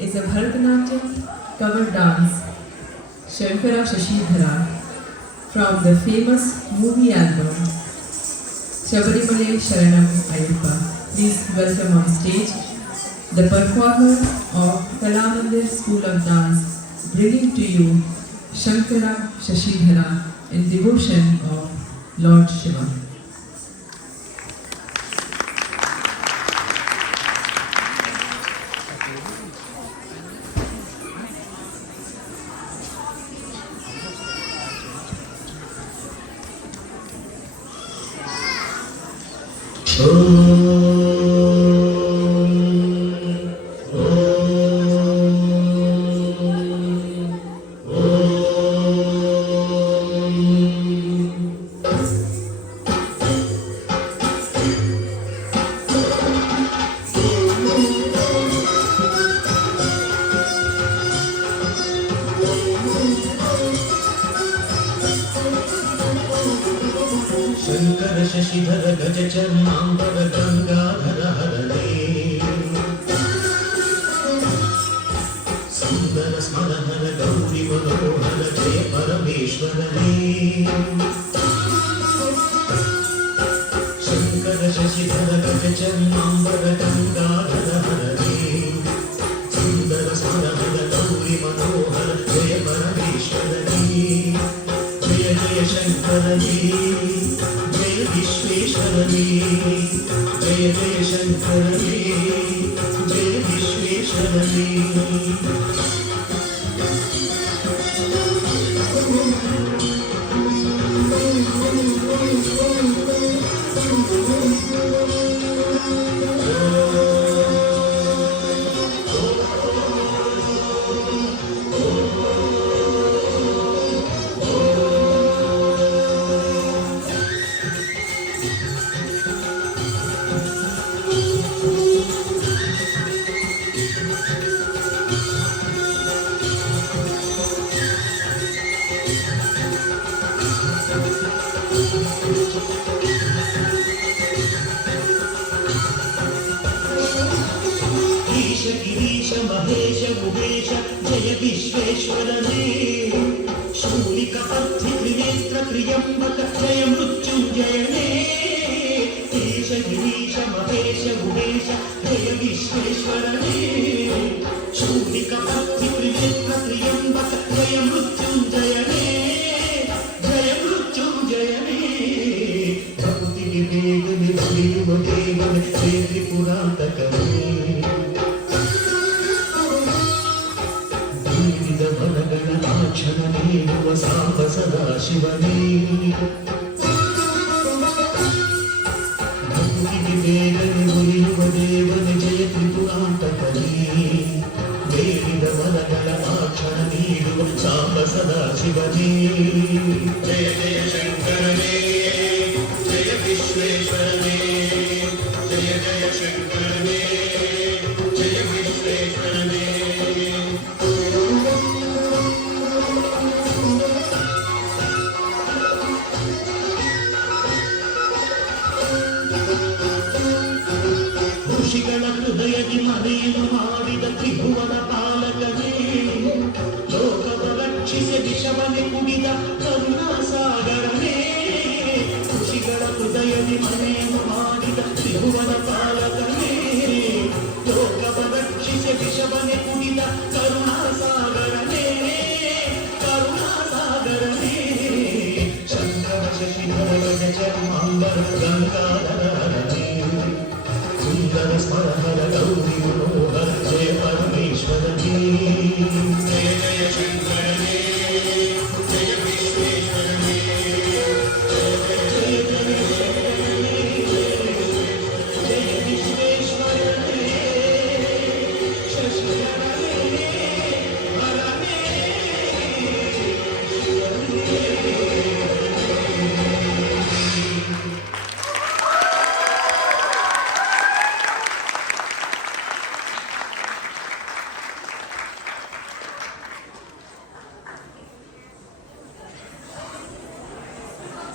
is a Bharatanatyam cover dance, Shankara Shashidhara, from the famous movie album Shabarimale Sharanam Ayyappa. Please welcome on stage the performer of Kalamandir School of Dance, bringing to you Shankara Shashidhara in devotion of Lord Shiva. Shankar Shashidhar गज चर्मांबर गंगाधर हरणे सुंदर स्मरहर गौरी मनोहर जय परमेश्वरने शंकर शशिधर गज चर्मांबर गंगाधर हरणे सुंदर स्मरहर गौरी मनोहर जय परमेश्वरने जय जय शंकरने जय विश्वेश्वरने जय जय शंकरने जय विश्वेश्वरने गिरीश महेश मुकेश जय विश्वेश्वरने शूलिकपद्धि त्रिनेत्र त्र्यंबक जय मृत्युंजयने ईश गिरीश महेश मुकेश जय विश्वेश्वरने शूलिकपद्धि त्रिनेत्र त्र्यंबक जय मृत्युंजयने जय मृत्युंजयने भक्ति विवेक निर्विव देवन त्रिपुरांतकने क्षणने वसाप सदा शिवने भक्ति विवेकने मुनिव देवन जय त्रिपुरांतकने वेद वरगण क्षण नीडुव साप सदा शिवने जय जय शंकरने जय विश्वेश्वरने जय जय शंकरने जय विश्वेश्वरने ಋಷಿಗಳ ಹೃದಯದಿ ಮನೆಯನ್ನು ಮಾಡಿದ ತ್ರಿಭುವನ ಪಾಲಕನೇ ಲೋಕವ ರಕ್ಷಿಸಿ ವಿಷವನೆ ಕುಡಿದ ಕರುಣಾಸಾಗರನೇ ಋಷಿಗಳ ಹೃದಯದಿ ಮನೆಯನ್ನು ಮಾಡಿದ ತ್ರಿಭುವನ ಪಾಲಕನೇ ಲೋಕವ ರಕ್ಷಿಸಿ ವಿಷವನೆ ಕುಡಿದ ಕರುಣಾಸಾಗರನೇ ಕರುಣಾಸಾಗರನೇ ಶಂಕರ ಶಶಿಧರ ಚರ್ಮಾಂಬರ ಗಂಗಾಧರ ಹರನೇ ಸುಂದರ ಸ್ಮರಹರ ಗೌರಿ